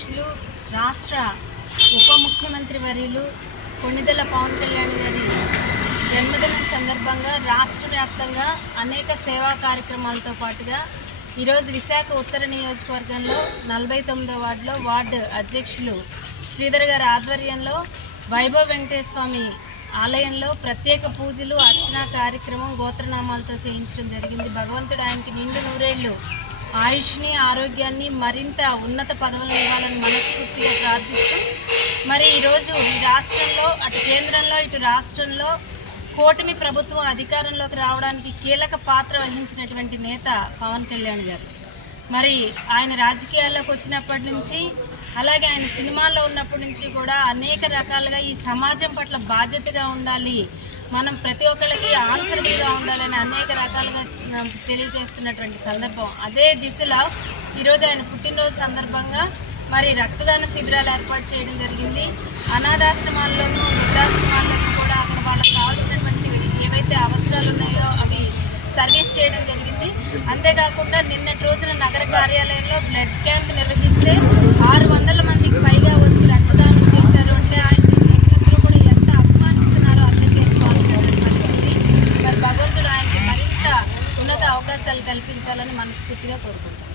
అధ్యక్షులు రాష్ట్ర ఉప ముఖ్యమంత్రి వర్యులు కొణిదెల పవన్ కళ్యాణ్ గారి జన్మదినం సందర్భంగా రాష్ట్ర వ్యాప్తంగా అనేక సేవా కార్యక్రమాలతో పాటుగా ఈరోజు విశాఖ ఉత్తర నియోజకవర్గంలో 49వ వార్డులో వార్డు అధ్యక్షులు శ్రీధర్ గారి ఆధ్వర్యంలో వైభవ్ వెంకటేశ్వర స్వామి ఆలయంలో ప్రత్యేక పూజలు అర్చనా కార్యక్రమం గోత్రనామాలతో చేయించడం జరిగింది. భగవంతుడు ఆయనకి నిండు నూరేళ్లు ఆయుష్ని ఆరోగ్యాన్ని మరింత ఉన్నత పదవులను ఇవ్వాలని మనస్ఫూర్తిగా ప్రార్థిస్తూ మరి ఈరోజు ఈ రాష్ట్రంలో అటు కేంద్రంలో ఇటు రాష్ట్రంలో కూటమి ప్రభుత్వం అధికారంలోకి రావడానికి కీలక పాత్ర వహించినటువంటి నేత పవన్ కళ్యాణ్ గారు. మరి ఆయన రాజకీయాల్లోకి వచ్చినప్పటి నుంచి అలాగే ఆయన సినిమాల్లో ఉన్నప్పటి నుంచి కూడా అనేక రకాలుగా ఈ సమాజం పట్ల బాధ్యతగా ఉండాలి, మనం ప్రతి ఒక్కరికి ఆన్సర్గా ఉండాలని అనేక రకాలుగా తెలియజేస్తున్నటువంటి సందర్భం. అదే దిశలో ఈరోజు ఆయన పుట్టినరోజు సందర్భంగా మరి రక్తదాన శిబిరాలు ఏర్పాటు చేయడం జరిగింది. అనాథాశ్రమాల్లోనూ వృద్ధాశ్రమాల్లోనూ కూడా అక్కడ వాళ్ళకి కావాల్సినటువంటి ఏవైతే అవసరాలు ఉన్నాయో అవి సర్వీస్ చేయడం జరిగింది. అంతేకాకుండా నిన్నటి రోజున నగర కార్యాలయంలో బ్లడ్ క్యాంప్ నిర్వహిస్తే 600 మందికి పైగా వచ్చి రక్తదానం చేశారు. అంటే ఆయన చెప్పినప్పుడు కూడా ఎంత అభిమానిస్తున్నారో అర్థం చేసుకోవాల్సినటువంటి పరిస్థితి. మరి భగవంతుడు ఆయనకి మరింత ఉన్నత అవకాశాలు కల్పించాలని మనస్ఫూర్తిగా కోరుకుంటాం.